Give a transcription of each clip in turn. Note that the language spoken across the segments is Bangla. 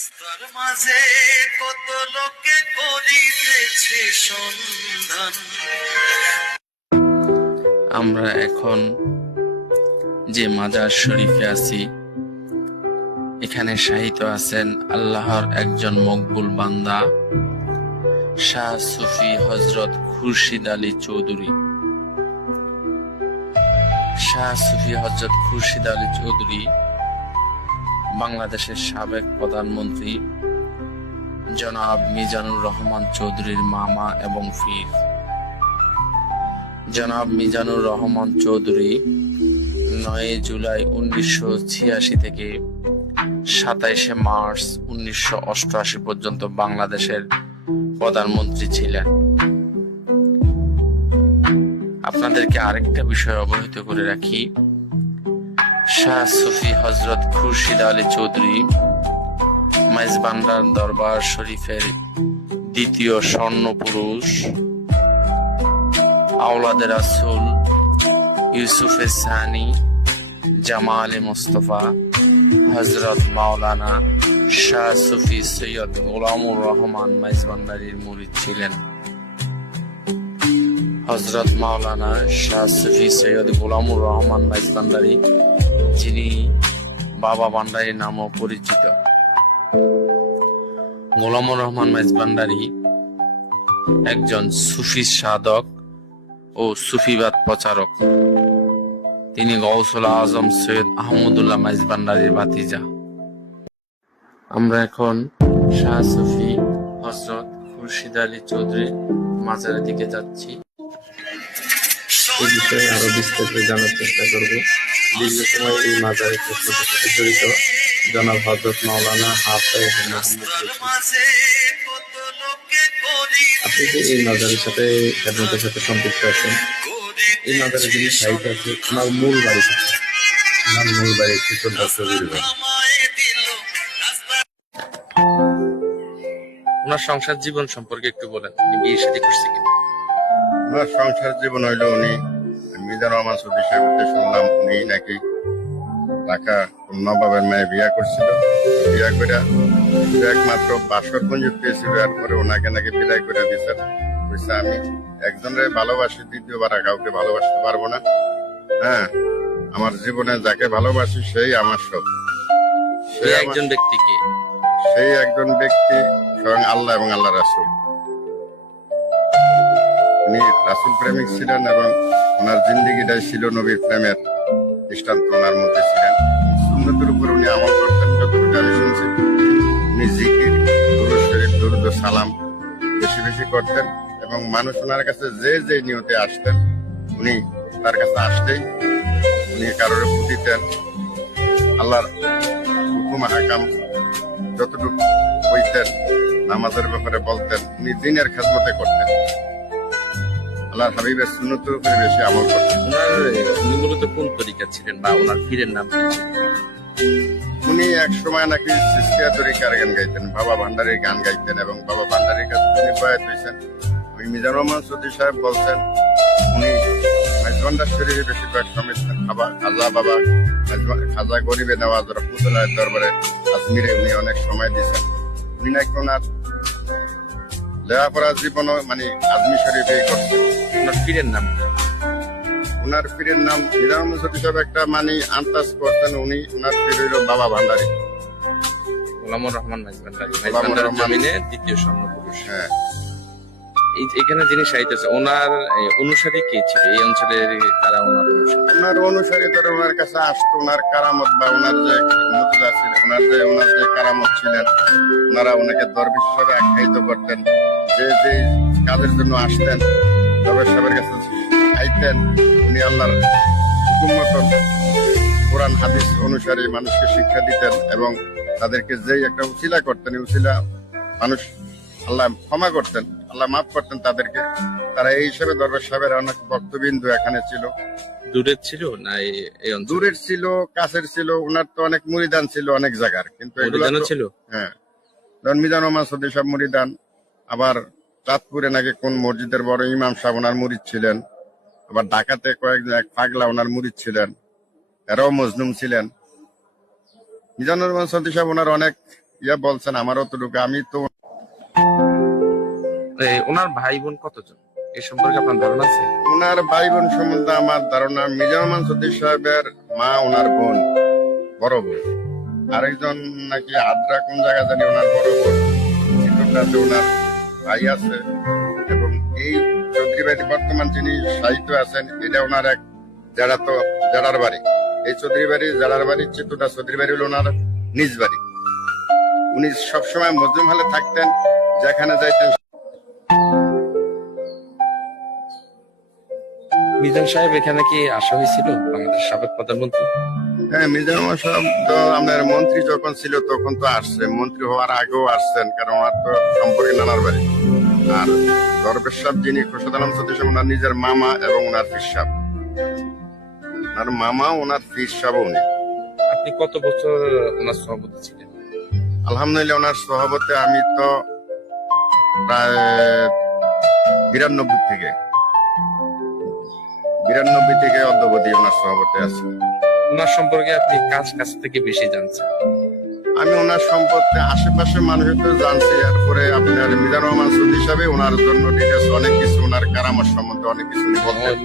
রাস্তার মাঝে কত লোকে করিতেছে সন্ধান। আমরা এখন যে মাজার শরীফে আছি, এখানে শাহিত আছেন আল্লাহর একজন মকবুল বান্দা, শাহ সুফি হজরত খুরশিদ আলী চৌধুরী। শাহ সুফি হজরত খুরশিদ আলী চৌধুরী বাংলাদেশের সাবেক প্রধানমন্ত্রী জনাব মিজানুর রহমান চৌধুরীর মামা এবং ফির জনাব মিজানুর রহমান চৌধুরী নয় জুলাই উনিশশো ছিয়াশি থেকে সাতাইশে মার্চ উনিশশো অষ্টআশি পর্যন্ত বাংলাদেশের প্রধানমন্ত্রী ছিলেন। আপনাদেরকে আরেকটা বিষয় অবহিত করে রাখি। শাহ সুফি হজরত খুরশিদ আলী চৌধুরী মাইজবান্ডার দরবার শরীফের দ্বিতীয় স্বর্ণ পুরুষ, আওলাদ রাসুল ইউসুফে সানি, জামাল মুস্তফা হজরত মাওলানা শাহ সুফি সৈয়দ গোলামুর রহমান মাইজবান্ডারির মুরিদ ছিলেন। হজরত মাওলানা শাহ সুফি সৈয়দ গোলামুর রহমান মাইজবান্ডারি যিনি বাবা ভান্ডারী নামও পরিচিত। গোলামুর রহমান মাইজবান্ডারি একজন সুফি সাধক ও সুফিবাদ প্রচারক। তিনি গৌসুল আজম সৈয়দ আহমদুল্লাহ মাইজবান্ডারির ভাতিজা। আমরা এখন শাহ সুফি হজরত খুরশিদ আলী চৌধুরী মাজারের দিকে যাচ্ছি। এই বিষয়ে আরও বিস্তারিত জানার চেষ্টা করব। দীর্ঘ সময় এই প্রশ্নের সাথে জড়িত। জনাব হজরত মাওলানা হাফেজ আপনি যে এই মাজারের সাথে খেদমতের সাথে সম্পৃক্ত আছেন এই মাজারে যিনি সাহিত্য আছে ওনার মূল বাড়ি আমার মূল বাড়ি কিশোর দাস ওনার সংসার জীবন সম্পর্কে একটু বলেন উনি বিয়ে করছে কিনা? ওনার সংসার জীবন হইল উনি মিজান রহমান সৌদি সাহেবকে শুনলাম উনি নাকি ঢাকা নবাবের মেয়ে বিয়া করছিল। বিয়া করে একমাত্র বাসর পঞ্জি পেয়েছিল এরপরে ওনাকে নাকি বিদায় করে দিয়েছেন বলছে আমি একজনের ভালোবাসি দ্বিতীয়বার আর কাউকে ভালোবাসতে পারব না। হ্যাঁ আমার জীবনে যাকে ভালোবাসি সেই আমার সব। সে এই আমার- একজন ব্যক্তিকে সেই একজন ব্যক্তি স্বয়ং আল্লাহ এবং আল্লাহ রাসুল। উনি রাসুল প্রেমিক ছিলেন এবং ওনার জিন্দিগিটাই ছিল নবীর প্রেমের দৃষ্টান্ত ওনার মধ্যে ছিলেন। সুন্নতের উপর উনি আমল করতেন, যতটুকু আমি শুনছি। উনি জিকির, দুরুদ দুরুদ সালাম বেশি বেশি করতেন এবং মানুষ ওনার কাছে যে যে নিয়তে আসতেন, উনি তার কাছে আসতেই উনি কারোর দিতেন আল্লাহর হুকুম, হাকাম যতটুকু হইতেন, নামাজের ব্যাপারে বলতেন, উনি দিনের খেদমতে করতেন। আল্লাহ হাবিবের সুন্নতের উপরে বেশি আমল করতেন। ওনার উনি মূলত কোন তরিকা ছিলেন বা ওনার ফিরের নাম কি ছিল? উনি এক সময় নাকি সিস্কিয়া তরিকার গান গাইতেন বাবা ভান্ডারীর গান গাইতেন এবং বাবা ভান্ডারীর কাছে উনি বয়াত হয়েছেন ওই মিজানুর রহমান সৌদি সাহেব বলছেন উনি মেজবান্ডার শরীরে বেশি কয়েক সময় খাবা খাজা বাবা খাজা গরিবে নেওয়াজ রহমতুল্লাহ দরবারে আজমিরে উনি অনেক সময় দিয়েছেন। উনি নাকি ওনার লেখাপড়ার জীবন মানে আজমি শরীফেই করছে। ওনার পীরের নাম? ওনার পীরের নাম সৌদি সাহেব একটা মানে আন্তাজ করতেন উনি ওনার পীর হইল বাবা ভান্ডারী। গোলামুর রহমান মাইজবান্ডারি ভান্ডারী। জমিনে দ্বিতীয় স্বর্ণ পুরুষ হ্যাঁ। এই- এখানে যিনি সাহিত্য ওনার অনুসারী কে ছিল? এই অঞ্চলের কারা ওনার অনুসারী। ওনার অনুসারী ধরে, ওনার কাছে আসতো, ওনার কারামত বা ওনার যে মুজলা ছিল ওনার যে ওনার যে কারামত ছিলেন, ওনারা ওনাকে দরবেশ হিসাবে আখ্যায়িত করতেন। যে যে কাজের জন্য আসতেন দরবেশ সাহেবের কাছে আইতেন, উনি আল্লাহর হুকুম মতন কোরআন, হাদিস অনুসারে মানুষকে শিক্ষা দিতেন এবং তাদেরকে যেই একটা উচিলা করতেন উচিলা মানুষ আল্লাহ ক্ষমা করতেন। আল্লাহ মাফ করতেন তাদেরকে। তারা এই হিসেবে দরবেশ সাহেবের অনেক বক্তবিন্দু এখানে ছিল। দূরের ছিল না এই- দূরের ছিল কাছের ছিল ওনার তো অনেক মুরিদান ছিল অনেক জায়গার। কিন্তু তো- ছিল? হ্যাঁ। মিজান রহমান সদি সাহেব মুরিদান। আবার চাঁদপুরে নাকি কোন মসজিদের বড় ইমাম সাহেব ওনার মুরিদ ছিলেন। আবার ঢাকাতে কয়েকজন এক পাগলা ওনার মুরিদ ছিলেন। এরাও মজনুম ছিলেন। মিজানুর রহমান সদি সাহেব ওনার অনেক ইয়া বলছেন আমার অতটুকু আমি তো ওনার ভাই বোন কতজন? এই সম্পর্কে আপনার ধারণা আছে? ওনার ভাই বোন সম্বন্ধে আমার ধারণা সাহেবের মা, ওনার বোন, বড় বোন। আরেকজন নাকি আদ্রা, কোন জায়গা জানি ওনার বড় বোন। চিত্রটাতে ওনার ভাই আছে এবং এই চৌধুরী বাড়ি বর্তমান যিনি সাহিত্য আছেন, এটা ওনার এক জেড়া তো বাড়ি। এই চৌধুরী বাড়ি জেড়ার বাড়ি, চিত্রটা চৌধুরী বাড়ি হলো ওনার নিজ বাড়ি। উনি সবসময় মজলুম হলে থাকতেন, যেখানে যাইতেন মিজান সাহেব এখানে কি আসা হয়েছিল? বাংলাদেশ সাবেক প্রধানমন্ত্রী? হ্যাঁ রহমান সাহেব তো আপনার মন্ত্রী যখন ছিল তখন তো আসছে। মন্ত্রী হওয়ার আগেও আসছেন কারণ ওনার তো সম্পর্কে নানার বাড়ি। আর দরবেশ সাহেব যিনি খোরশেদ আলম সতীশ ওনার নিজের মামা এবং ওনার ফির সাহেব। ওনার মামা ওনার ফির সাহেব উনি। আপনি কত বছর ওনার সভাপতি ছিলেন? আলহামদুলিল্লাহ ওনার সভাপতি আমি তো প্রায় বিরানব্বই থেকে। বিরানব্বই থেকে অদ্যবধি ওনার সভাপতি আছে। ওনার সম্পর্কে আপনি কাজ কাছ থেকে বেশি জানছেন? আমি ওনার সম্পর্কে আশেপাশে মানুষের তো জানছি এরপরে আপনার মিজানুর রহমান সৌদি হিসাবে ওনার জন্য ডিটেলস অনেক কিছু ওনার কারামার সম্বন্ধে অনেক কিছু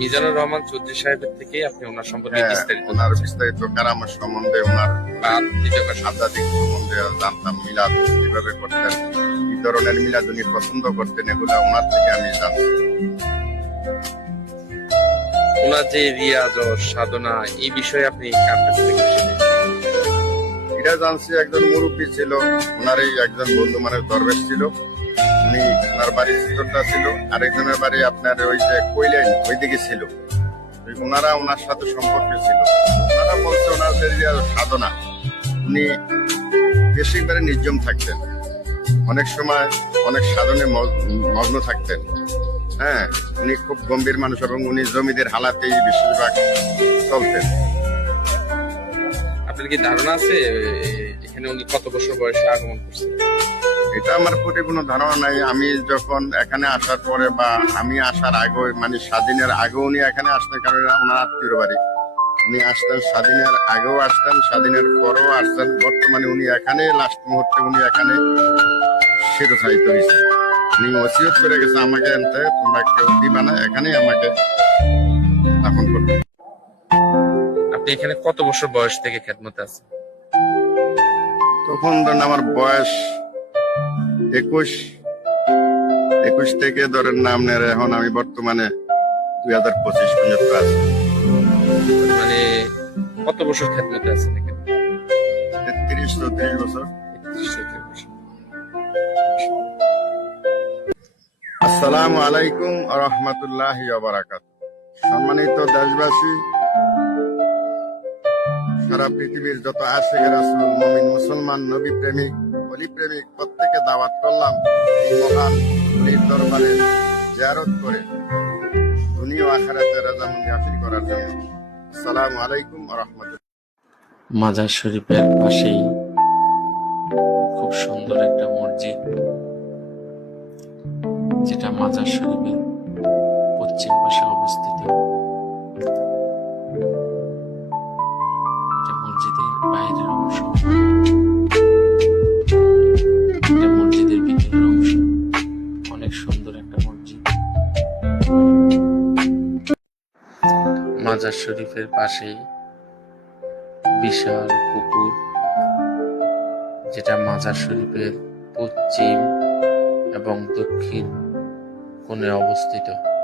মিজানুর রহমান চৌধুরী সাহেবের থেকে আপনি ওনার সম্পর্কে হ্যাঁ, বিস্তারিত ওনার বিস্তারিত কারামত সম্বন্ধে ওনার। আধ্যাত্মিক সম্বন্ধে জানতাম মিলাদ কীভাবে করতেন কি ধরনের মিলাদ উনি পছন্দ করতেন এগুলো ওনার থেকে আমি জানছি। ওনার যে রিয়াজ সাধনা, এই বিষয়ে আপনি কার কাছ থেকে? এটা জানছি একজন মুরব্বী ছিল ওনার এই একজন বন্ধু মানে দরবেশ ছিল। উনি ওনার বাড়ি চিত্রটা ছিল, আরেকজনের বাড়ি আপনার ওই যে কইলেন, ওইদিকে ছিল। ওনারা ওনার সাথে সম্পর্ক ছিল। ওনারা বলছে ওনার যে যে সাধনা। উনি বেশিরভাবে নির্জম থাকতেন। অনেক সময় অনেক সাধনে মগ্ন থাকতেন। হ্যাঁ উনি খুব গম্ভীর মানুষ এবং উনি জমিদের হালাতেই বেশিরভাগ চলতেন। আপনার কি ধারণা আছে এখানে উনি কত বছর বয়সে আগমন করছেন? এটা আমার পরিপূর্ণ ধারণা নাই। আমি যখন এখানে আসার পরে বা আমি আসার আগে মানে স্বাধীনের আগে উনি এখানে আসতেন কারণ ওনার আত্মীয় বাড়ি। উনি আসতেন স্বাধীনের আগেও আসতেন স্বাধীনের পরেও আসতেন। বর্তমানে উনি এখানে লাস্ট মুহূর্তে উনি এখানে শিরোধায়িত হয়েছে উনি ওসিয়ত করে গেছে আমাকে আনতে তোমরা কেউ দিবা না এখানেই আমাকে দাফন করবে। আপনি এখানে কত বছর বয়স থেকে খেদমতে আছেন? তখন ধরেন আমার বয়স একুশ একুশ থেকে ধরেন নাম নেয় এখন আমি বর্তমানে দুই হাজার পঁচিশ পর্যন্ত আছি। মানে কত বছর খেদমতে আছেন এখানে? তেত্রিশ চৌত্রিশ বছর। একত্রিশ, চৌত্রিশ বছর। আসসালামু আলাইকুম রহমতুল্লাহ বারাকাত সম্মানিত দেশবাসী, সারা পৃথিবীর যত আশেখ রাসুল, মমিন, মুসলমান নবী প্রেমিক অলি প্রেমিক প্রত্যেকে দাওয়াত করলাম এই মহান দরবারে জিয়ারত করে। দুনিয়া আখারাতে রাজামন্দি হাসিল করার জন্য। আসসালামু আলাইকুম রহমতুল্লাহ। মাজার শরীফের পাশেই খুব সুন্দর একটা মসজিদ। যেটা মাজার শরীফের পশ্চিম পাশে অবস্থিত। মসজিদের বাইরের অংশ। মসজিদের অংশ। অনেক সুন্দর একটা মসজিদ। মাজার শরীফের পাশেই বিশাল পুকুর, যেটা মাজার শরীফের পশ্চিম এবং দক্ষিণ কোণে অবস্থিত।